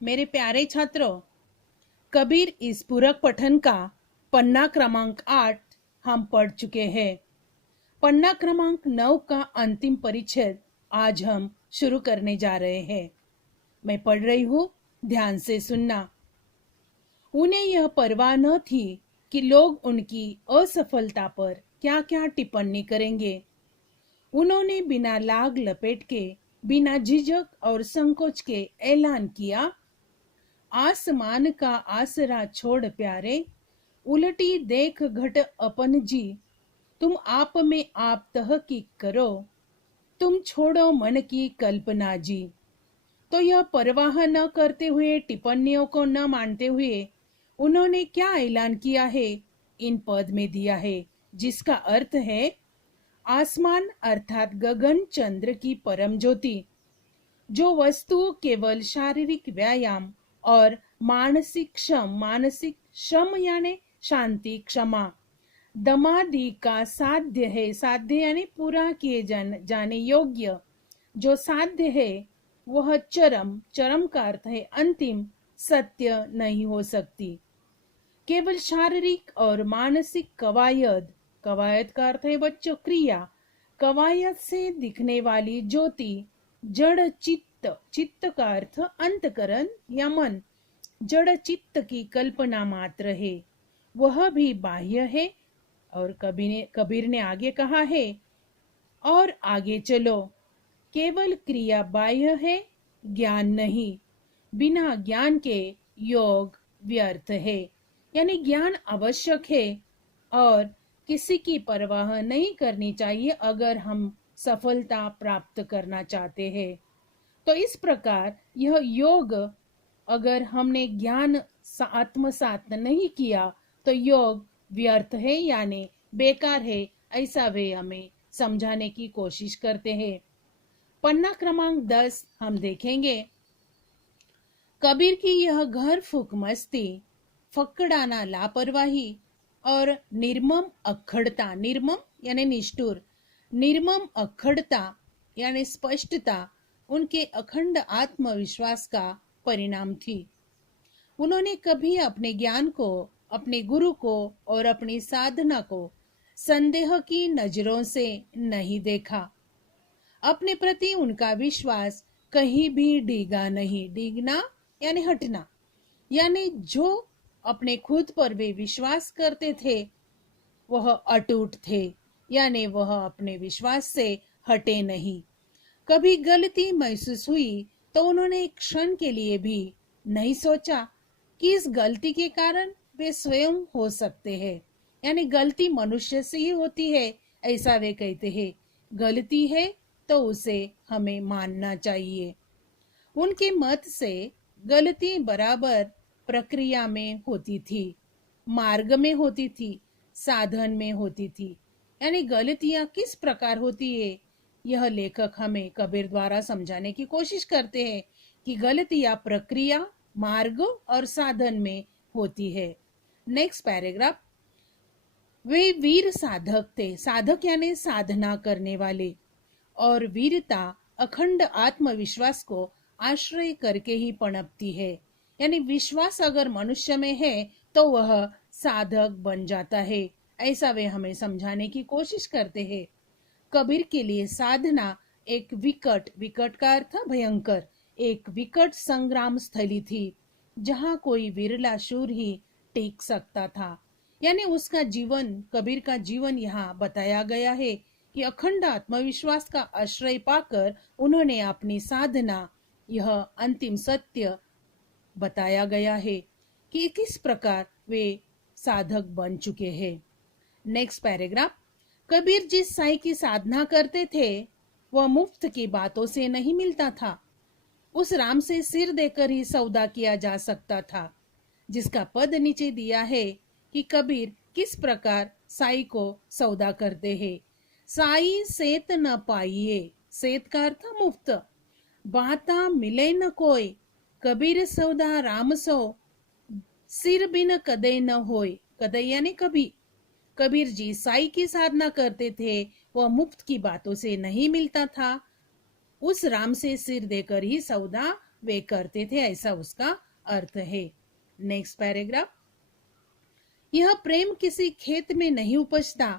मेरे प्यारे छात्रों, कबीर इस पूरक पठन का पन्ना क्रमांक 8 हम पढ़ चुके हैं। पन्ना क्रमांक 9 का अंतिम परिच्छेद आज हम शुरू करने जा रहे हैं। मैं पढ़ रही हूँ, ध्यान से सुनना। उन्हें यह परवाह न थी कि लोग उनकी असफलता पर क्या क्या टिप्पणी करेंगे। उन्होंने बिना लाग लपेट के, बिना झिझक और संकोच के ऐलान किया, आसमान का आसरा छोड़ प्यारे, उलटी देख घट अपन जी, तुम आप में आप तहकीक करो, तुम छोड़ो मन की कल्पना जी। तो यह परवाह न करते हुए, टिप्पणियों को न मानते हुए उन्होंने क्या ऐलान किया है, इन पद में दिया है, जिसका अर्थ है आसमान अर्थात गगन चंद्र की परम ज्योति, जो वस्तु केवल शारीरिक व्यायाम और मानसिक श्रम यानी शांति, क्षमा, दमादि का साध्य है। साध्य यानी पूरा किए जाने योग्य, जो साध्य है वह चरम का अर्थ है अंतिम, सत्य नहीं हो सकती। केवल शारीरिक और मानसिक कवायद, कवायद का अर्थ है बच्चों क्रिया, कवायद से दिखने वाली ज्योति जड़ चित्त, चित्त का अर्थ अंतकरण या मन, जड़ चित्त की कल्पना मात्र है, वह भी बाह्य है। और कबीर ने आगे कहा है, और आगे चलो, केवल क्रिया बाह्य है, ज्ञान नहीं, बिना ज्ञान के योग व्यर्थ है। यानी ज्ञान आवश्यक है और किसी की परवाह नहीं करनी चाहिए अगर हम सफलता प्राप्त करना चाहते हैं। तो इस प्रकार यह योग, अगर हमने ज्ञान आत्मसात नहीं किया तो योग व्यर्थ है यानी बेकार है, ऐसा वे हमें समझाने की कोशिश करते हैं। पन्ना क्रमांक 10 हम देखेंगे। कबीर की यह घर फूक मस्ती, फक्कड़ाना लापरवाही और निर्मम अखड़ता, निर्मम यानी निष्ठुर, निर्मम अखड़ता यानी स्पष्टता उनके अखंड आत्मविश्वास का परिणाम थी। उन्होंने कभी अपने ज्ञान को, अपने गुरु को और अपनी साधना को संदेह की नजरों से नहीं देखा। अपने प्रति उनका विश्वास कहीं भी डिगा नहीं, डिगना यानी हटना, यानी जो अपने खुद पर वे विश्वास करते थे वह अटूट थे, यानी वह अपने विश्वास से हटे नहीं। कभी गलती महसूस हुई तो उन्होंने एक क्षण के लिए भी नहीं सोचा कि इस गलती के कारण वे स्वयं हो सकते हैं, यानी गलती मनुष्य से ही होती है, ऐसा वे कहते हैं। गलती है तो उसे हमें मानना चाहिए। उनके मत से गलती बराबर प्रक्रिया में होती थी, मार्ग में होती थी, साधन में होती थी। यानी गलतियां किस प्रकार होती है, यह लेखक हमें कबीर द्वारा समझाने की कोशिश करते हैं कि गलतियां प्रक्रिया, मार्ग और साधन में होती है। Next paragraph. वे वीर साधक थे, साधक यानी साधना करने वाले, और वीरता अखंड आत्मविश्वास को आश्रय करके ही पनपती है। यानी विश्वास अगर मनुष्य में है तो वह साधक बन जाता है, ऐसा वे हमें समझाने की कोशिश करते हैं। कबीर के लिए साधना एक विकट, विकट का अर्थ भयंकर, एक विकट संग्राम स्थली थी, जहां कोई विरला शूर ही टिक सकता था। यानी उसका जीवन, कबीर का जीवन यहाँ बताया गया है कि अखंड आत्मविश्वास का आश्रय पाकर उन्होंने अपनी साधना, यह अंतिम सत्य बताया गया है कि किस प्रकार वे साधक बन चुके हैं। Next paragraph. कबीर जिस साई की साधना करते थे वह मुफ्त की बातों से नहीं मिलता था, उस राम से सिर देकर ही सौदा किया जा सकता था, जिसका पद नीचे दिया है कि कबीर किस प्रकार साई को सौदा करते हैं। साई सेत न पाइए, सेत का अर्थ मुफ्त, बाता मिले न कोई, कबीर सौदा राम सो, सिर बिन कदे न होय, कदे यानी कभी। कबीर जी साई की साधना करते थे, वह मुफ्त की बातों से नहीं मिलता था, उस राम से सिर देकर ही सौदा वे करते थे, ऐसा उसका अर्थ है। Next paragraph. यह प्रेम किसी खेत में नहीं उपजता,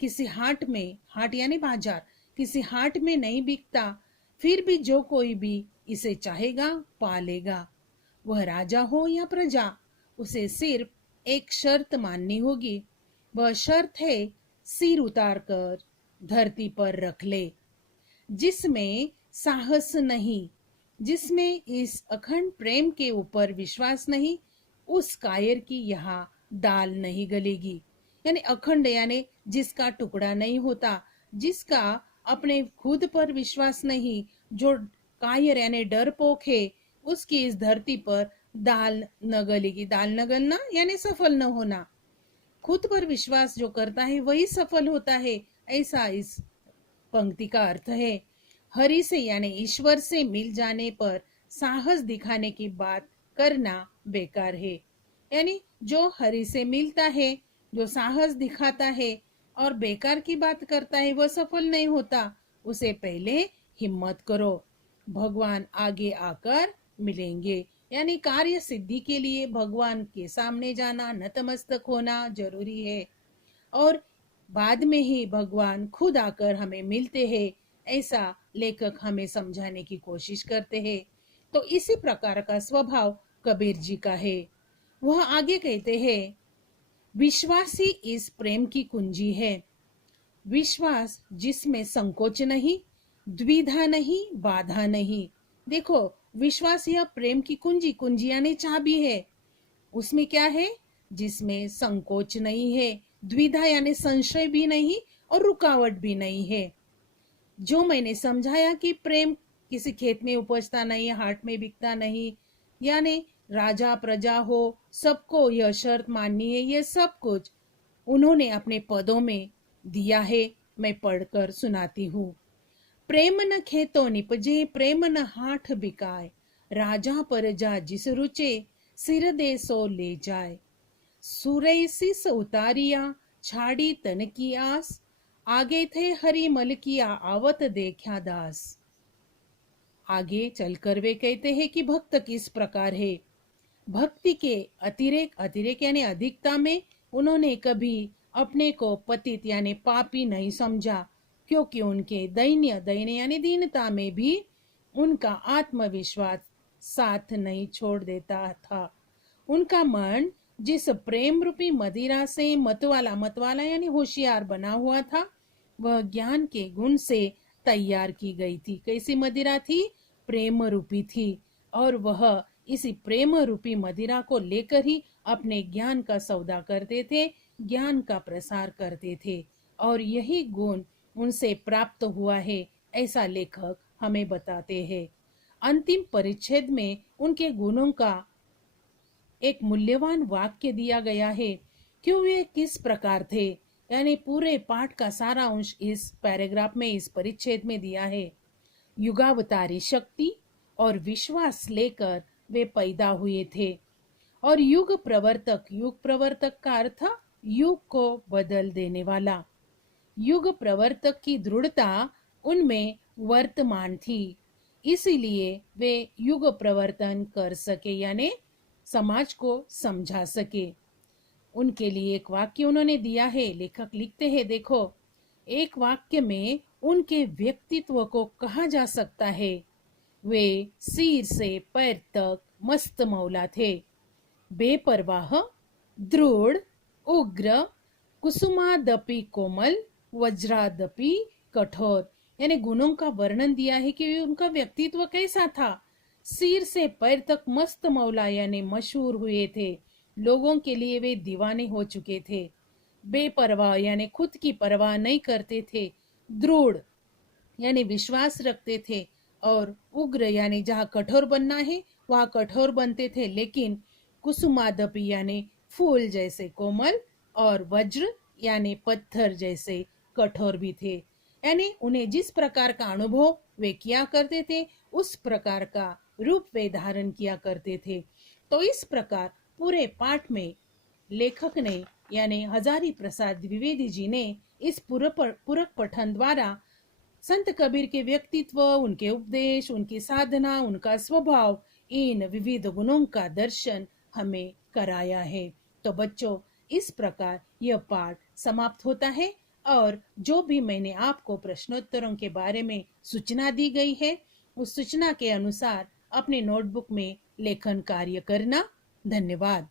किसी हाट में, हाट यानी बाजार, किसी हाट में नहीं बिकता, फिर भी जो कोई भी इसे चाहेगा पालेगा। वह राजा हो या प्रजा, उसे सिर्फ एक शर्त माननी होगी। वह शर्त है सिर उतार कर धरती पर रख ले। जिसमें साहस नहीं, जिसमें इस अखंड प्रेम के ऊपर विश्वास नहीं, उस कायर की यहाँ दाल नहीं गलेगी। यानी अखंड यानी जिसका टुकड़ा नहीं होता, जिसका अपने खुद पर विश्वास नहीं, जो कायर यानी डरपोक है, उसकी इस धरती पर दाल न गलेगी। दाल न गलना यानी सफल न होना। खुद पर विश्वास जो करता है वही सफल होता है, ऐसा इस पंक्ति का अर्थ है। हरि से यानी ईश्वर से मिल जाने पर साहस दिखाने की बात करना बेकार है। यानी जो हरि से मिलता है, जो साहस दिखाता है और बेकार की बात करता है, वह सफल नहीं होता। उसे पहले हिम्मत करो, भगवान आगे आकर मिलेंगे। यानी कार्य सिद्धि के लिए भगवान के सामने जाना, नतमस्तक होना जरूरी है, और बाद में ही भगवान खुद आकर हमें मिलते हैं, ऐसा लेखक हमें समझाने की कोशिश करते हैं। तो इसी प्रकार का स्वभाव कबीर जी का है। वह आगे कहते हैं, विश्वास ही इस प्रेम की कुंजी है। विश्वास जिसमें संकोच नहीं, द्विधा नहीं, बाधा नहीं। देखो, विश्वास यह प्रेम की कुंजी, कुंजी यानी चाबी है। उसमें क्या है? जिसमें संकोच नहीं है, द्विधा यानी संशय भी नहीं, और रुकावट भी नहीं है। जो मैंने समझाया कि प्रेम किसी खेत में उपजता नहीं, हाट में बिकता नहीं, यानी राजा प्रजा हो सबको यह शर्त माननी है, यह सब कुछ उन्होंने अपने पदों में दिया है। मैं पढ़कर सुनाती हूँ। प्रेम न खेतों निपजे, प्रेम न हाठ बिकाए, राजा प्रजा जिस रुचे, सिर दे सो ले जाए। सुरैसिस उतारिया, छाड़ी तन की आस, आगे थे हरि मल किया, आवत देखा दास। आगे चलकर वे कहते हैं कि भक्त किस प्रकार है। भक्ति के अतिरेक, अतिरेक यानी अधिकता में उन्होंने कभी अपने को पतित यानी पापी नहीं समझा, क्योंकि उनके दैन्य, दैन्य यानी दीनता में भी उनका आत्मविश्वास साथ नहीं छोड़ देता था। उनका मन जिस प्रेम रूपी मदिरा से मतवाला, मतवाला यानी होशियार बना हुआ था, वह ज्ञान के गुण से तैयार की गई थी। कैसी मदिरा थी? प्रेम रूपी थी, और वह इसी प्रेम रूपी मदिरा को लेकर ही अपने ज्ञान का सौदा करते थे, ज्ञान का प्रसार करते थे, और यही गुण उनसे प्राप्त हुआ है, ऐसा लेखक हमें बताते हैं। अंतिम परिच्छेद में उनके गुणों का एक मूल्यवान वाक्य दिया गया है कि वे किस प्रकार थे। यानी पूरे पाठ का सारा अंश इस पैराग्राफ में, इस परिच्छेद में दिया है। युगावतारी शक्ति और विश्वास लेकर वे पैदा हुए थे, और युग प्रवर्तक, युग प्रवर्तक का अर्थ युग को बदल देने वाला। युग प्रवर्तक की दृढ़ता उनमें वर्तमान थी, इसीलिए वे युग प्रवर्तन कर सके, यानी समाज को समझा सके। उनके लिए एक वाक्य उन्होंने दिया है। लेखक लिखते हैं, देखो, एक वाक्य में उनके व्यक्तित्व को कहा जा सकता है, वे सिर से पैर तक मस्त मौला थे, बेपरवाह, दृढ़, उग्र, कुसुमादपि कोमल, वज्रादपि कठोर। यानी गुणों का वर्णन दिया है कि उनका व्यक्तित्व कैसा था। सिर से पैर तक मस्त मौला यानी मशहूर हुए थे, लोगों के लिए वे दीवाने हो चुके थे। बेपरवाह यानी खुद की परवाह नहीं करते थे। दृढ़ यानी विश्वास रखते थे, और उग्र यानी जहाँ कठोर बनना है वहाँ कठोर बनते थे, लेकिन कुसुमादपि यानी फूल जैसे कोमल, और वज्र यानी पत्थर जैसे कठोर भी थे। यानी उन्हें जिस प्रकार का अनुभव वे किया करते थे, उस प्रकार का रूप वे धारण किया करते थे। तो इस प्रकार पूरे पाठ में लेखक ने यानी हजारी प्रसाद द्विवेदी जी ने इस पूरक पठन द्वारा संत कबीर के व्यक्तित्व, उनके उपदेश, उनकी साधना, उनका स्वभाव, इन विविध गुणों का दर्शन हमें कराया है। तो बच्चों, इस प्रकार यह पाठ समाप्त होता है और जो भी मैंने आपको प्रश्नोत्तरों के बारे में सूचना दी गई है, उस सूचना के अनुसार अपने नोटबुक में लेखन कार्य करना। धन्यवाद।